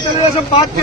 Telugu Desam party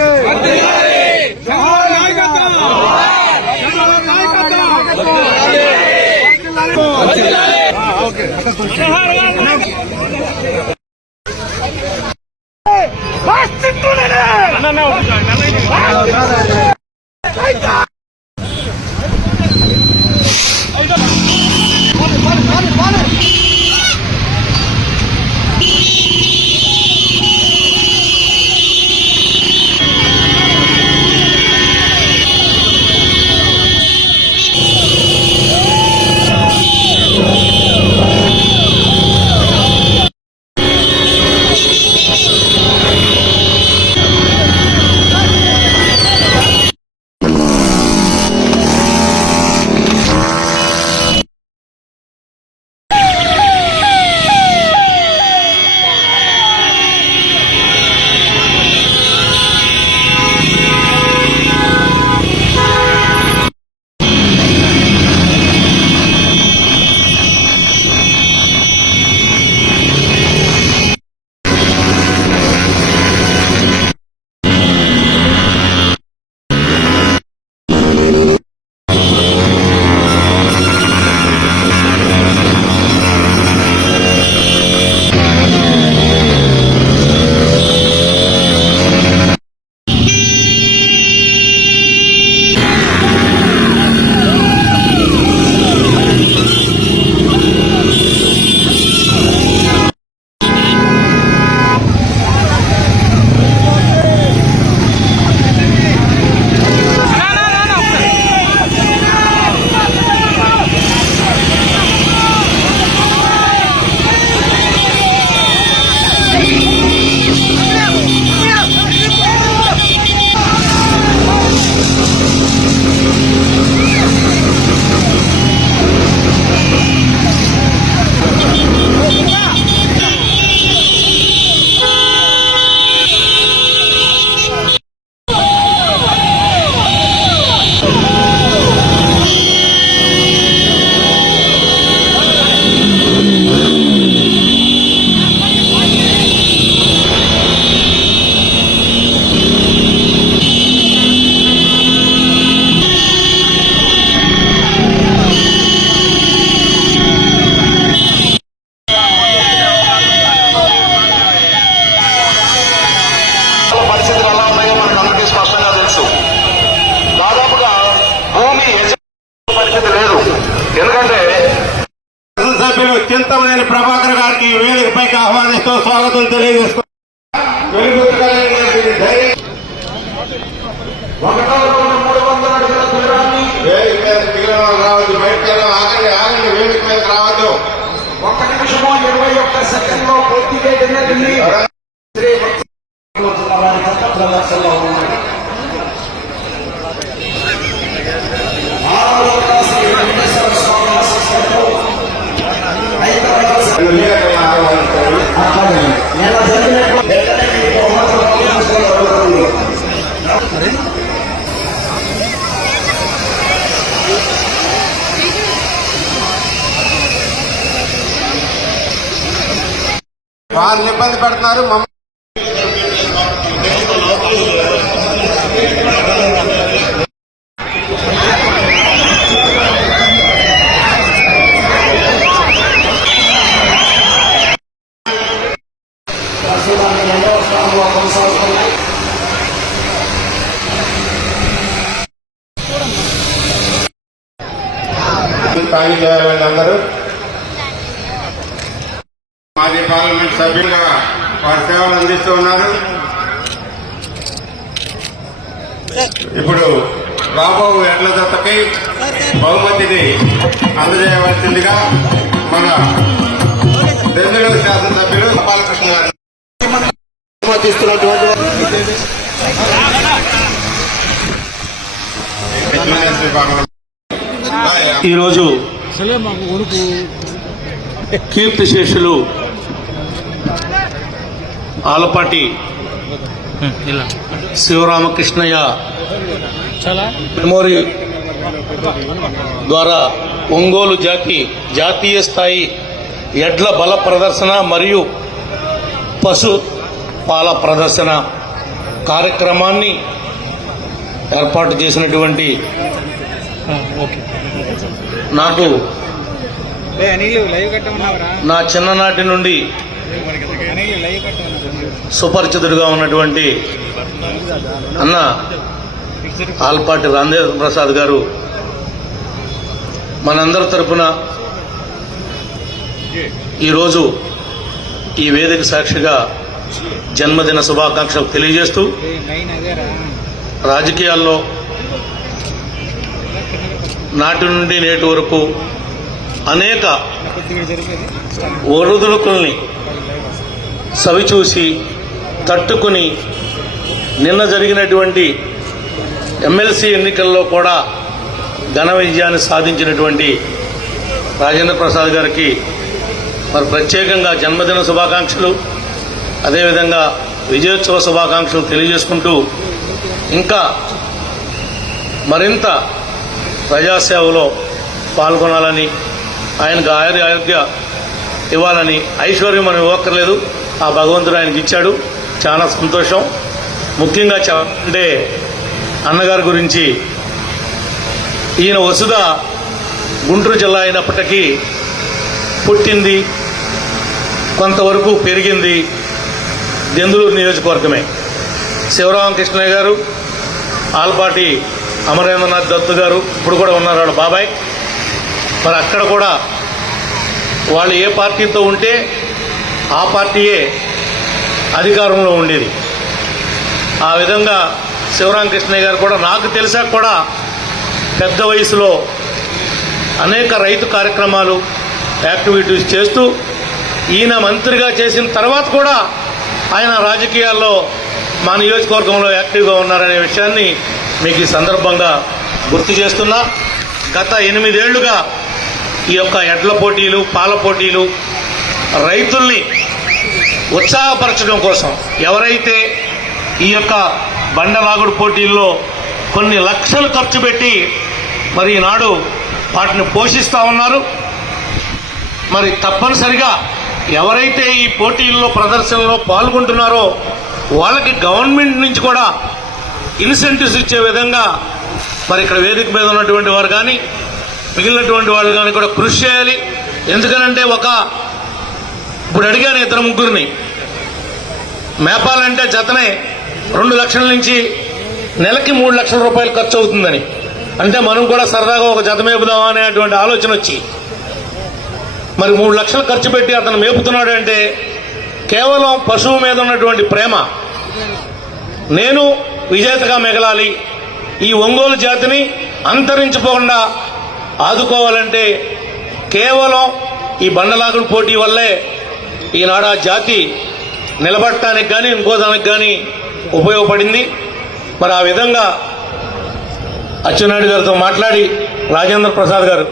Chintamaneni Prabhakar గారికి వేదికపైకి ఆహ్వానిస్తూ స్వాగతం తెలియజేస్తున్నారు. ఆగండి, వేదిక మీద రావద్దు. 1 నిమిషము 21 సెకండ్లో పూర్తి చేయడం ప్రదర్శనలో ఉన్నాయి. వాళ్ళని ఇబ్బంది పెడుతున్నారు. ఖాళీ చేయాలండి అందరూ. మాజీ పార్లమెంట్ సభ్యులుగా వారి సేవలు అందిస్తూ ఉన్నారు. ఇప్పుడు రాబో ఎడ్ల జతకి బహుమతిని అందజేయవలసిందిగా మన బెంగళూరు శాసనసభ్యులు గోపాలకృష్ణ గారు తీస్తున్నటువంటి ఈరోజు కీర్తిశేషులు ఆలపాటి శివరామకృష్ణయ్య మెమోరీ ద్వారా ఒంగోలు జాతీయ స్థాయి ఎడ్ల బల ప్రదర్శన మరియు పశు పాల ప్రదర్శన కార్యక్రమాన్ని ఏర్పాటు చేసినటువంటి నాకు నా చిన్ననాటి నుండి సుపరిచితుడిగా ఉన్నటువంటి అన్న ఆల్పాటి రాందేవ్ ప్రసాద్ గారు మనందరి తరపున ఈరోజు ఈ వేదిక సాక్షిగా జన్మదిన శుభాకాంక్షలు తెలియజేస్తూ రాజకీయాల్లో నాటి నుండి నేటి వరకు అనేక ఒడిదుడుకుల్ని సవిచూసి తట్టుకుని నిన్న జరిగినటువంటి ఎమ్మెల్సీ ఎన్నికల్లో కూడా ఘన విజయాన్ని సాధించినటువంటి రాజేంద్ర ప్రసాద్ గారికి మరి ప్రత్యేకంగా జన్మదిన శుభాకాంక్షలు అదేవిధంగా విజయోత్సవ శుభాకాంక్షలు తెలియజేసుకుంటూ ఇంకా మరింత ప్రజాసేవలో పాల్గొనాలని ఆయనకు ఆరోగ్య ఇవ్వాలని ఐశ్వర్యం మనం ఇవ్వక్కర్లేదు ఆ భగవంతుడు ఆయనకి ఇచ్చాడు చాలా సంతోషం. ముఖ్యంగా చెప్పాలంటే అన్నగారి గురించి ఈయన వసుధ గుంటూరు జిల్లా అయినప్పటికీ పుట్టింది కొంతవరకు పెరిగింది దెందులూరు నియోజకవర్గమే. శివరామకృష్ణయ్య గారు ఆల్పాటి అమరేంద్రనాథ్ దత్తు గారు ఇప్పుడు కూడా ఉన్నారు వాళ్ళ బాబాయ్. మరి అక్కడ కూడా వాళ్ళు ఏ పార్టీతో ఉంటే ఆ పార్టీయే అధికారంలో ఉండేది. ఆ విధంగా శివరామకృష్ణయ్య గారు కూడా నాకు తెలిసాక కూడా పెద్ద వయసులో అనేక రైతు కార్యక్రమాలు యాక్టివిటీస్ చేస్తూ ఈయన మంత్రిగా చేసిన తర్వాత కూడా ఆయన రాజకీయాల్లో మా నియోజకవర్గంలో యాక్టివ్గా ఉన్నారనే విషయాన్ని మీకు ఈ సందర్భంగా గుర్తు చేస్తున్నా. గత 8 ఏళ్లుగా ఈ యొక్క ఎడ్ల పోటీలు పాల పోటీలు రైతుల్ని ఉత్సాహపరచడం కోసం ఎవరైతే ఈ యొక్క బండలాగుడు పోటీల్లో కొన్ని లక్షలు ఖర్చు పెట్టి మరి ఈనాడు వాటిని పోషిస్తూ ఉన్నారు. మరి తప్పనిసరిగా ఎవరైతే ఈ పోటీల్లో ప్రదర్శనలో పాల్గొంటున్నారో వాళ్ళకి గవర్నమెంట్ నుంచి కూడా ఇన్సెంటివ్స్ ఇచ్చే విధంగా మరి ఇక్కడ వేదిక మీద ఉన్నటువంటి వారు కానీ మిగిలినటువంటి వాళ్ళు కానీ కూడా కృషి చేయాలి. ఎందుకనంటే ఇప్పుడు అడిగాను 2-3 మేపాలంటే జతనే 2 లక్షల నుంచి నెలకి 3 లక్షల రూపాయలు ఖర్చు అవుతుందని. అంటే మనం కూడా సరదాగా ఒక జత మేపుదామా అనేటువంటి ఆలోచన వచ్చి మరి 3 లక్షలు ఖర్చు పెట్టి అతను మేపుతున్నాడు అంటే కేవలం పశువు మీద ఉన్నటువంటి ప్రేమ. నేను విజేతగా మిగలాలి, ఈ ఒంగోలు జాతిని అంతరించిపోకుండా ఆదుకోవాలంటే కేవలం ఈ బండలాగుడు పోటీ వల్లే ఈనాడు ఆ జాతి నిలబడటానికి కానీ ఇంకో దానికి కానీ ఉపయోగపడింది. మరి ఆ విధంగా అచ్చెన్నాయుడు గారితో మాట్లాడి రాజేంద్ర ప్రసాద్ గారు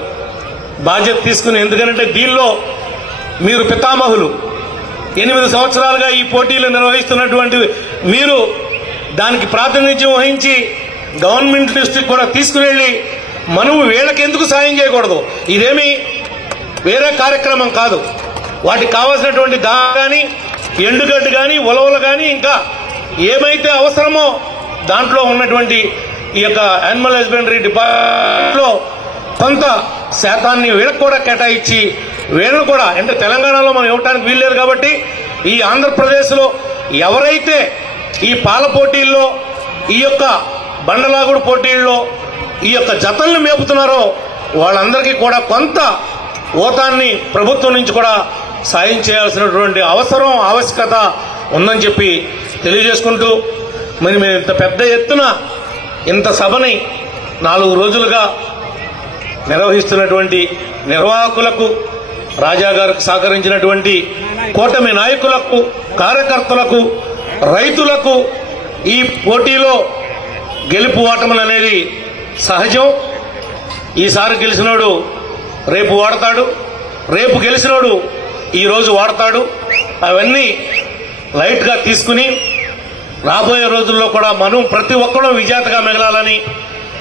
బాధ్యత తీసుకుని, ఎందుకంటే దీనిలో మీరు పితామహులు 8 సంవత్సరాలుగా ఈ పోటీలు నిర్వహిస్తున్నటువంటి మీరు దానికి ప్రాతినిధ్యం వహించి గవర్నమెంట్ దృష్టికి కూడా తీసుకువెళ్ళి మనము వీళ్ళకి ఎందుకు సాయం చేయకూడదు, ఇదేమీ వేరే కార్యక్రమం కాదు, వాటికి కావాల్సినటువంటి కానీ ఎండుగడ్డు కానీ ఉలవలు కానీ ఇంకా ఏమైతే అవసరమో దాంట్లో ఉన్నటువంటి ఈ యొక్క యానిమల్ హస్బెండరీ డిపార్ట్మెంట్లో కొంత శాతాన్ని వీళ్ళకి కూడా కేటాయించి వీళ్ళను కూడా, అంటే తెలంగాణలో మనం ఇవ్వడానికి వీల్లేదు కాబట్టి ఈ ఆంధ్రప్రదేశ్లో ఎవరైతే ఈ పాల పోటీల్లో ఈ యొక్క బండలాగుడు పోటీల్లో ఈ యొక్క జతల్ని మేపుతున్నారో వాళ్ళందరికీ కూడా కొంత ఓతాన్ని ప్రభుత్వం నుంచి కూడా సాయం చేయాల్సినటువంటి ఆవశ్యకత ఉందని చెప్పి తెలియజేసుకుంటూ, మరి మేము ఇంత పెద్ద ఎత్తున ఇంత సభని 4 రోజులుగా నిర్వహిస్తున్నటువంటి నిర్వాహకులకు, రాజా గారికి సహకరించినటువంటి కూటమి నాయకులకు, కార్యకర్తలకు, రైతులకు ఈ పోటీలో గెలుపు ఓటములు అనేది సహజం. ఈసారి గెలిచినోడు రేపు వాడతాడు, రేపు గెలిచినోడు ఈరోజు వాడతాడు. అవన్నీ లైట్గా తీసుకుని రాబోయే రోజుల్లో కూడా మనం ప్రతి ఒక్కరూ విజేతగా మిగలాలని,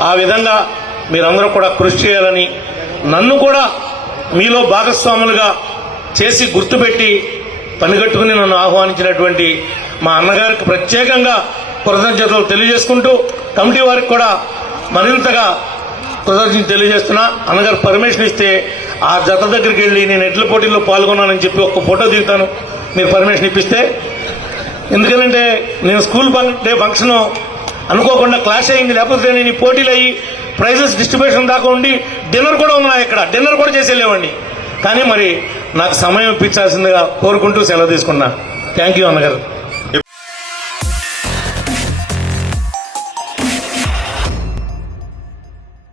ఆ విధంగా మీరందరూ కూడా కృషి చేయాలని, నన్ను కూడా మీలో భాగస్వాములుగా చేసి గుర్తుపెట్టి పనిగట్టుకుని నన్ను ఆహ్వానించినటువంటి మా అన్నగారికి ప్రత్యేకంగా కృతజ్ఞతలు తెలియజేసుకుంటూ, కమిటీ వారికి కూడా మరింతగా కృతజ్ఞతలు తెలియజేస్తున్నా. అన్నగారు పర్మిషన్ ఇస్తే ఆ జత దగ్గరికి వెళ్ళి నేను ఎడ్ల పోటీల్లో పాల్గొన్నానని చెప్పి ఒక ఫోటో దిగుతాను, మీరు పర్మిషన్ ఇప్పిస్తే. ఎందుకంటే నేను స్కూల్ డే ఫంక్షన్ అనుకోకుండా క్లాష్ అయింది, లేకపోతే నేను ఈ పోటీలు అయ్యి ప్రైజెస్ డిస్ట్రిబ్యూషన్ దాకా ఉండి డిన్నర్ కూడా ఉన్నాయి, ఇక్కడ డిన్నర్ కూడా చేసి వెళ్ళేవాడిని. కానీ మరి నాకు సమయం ఇప్పించాల్సిందిగా కోరుకుంటూ సెలవు తీసుకున్నా. థ్యాంక్ యూ అన్నగారు.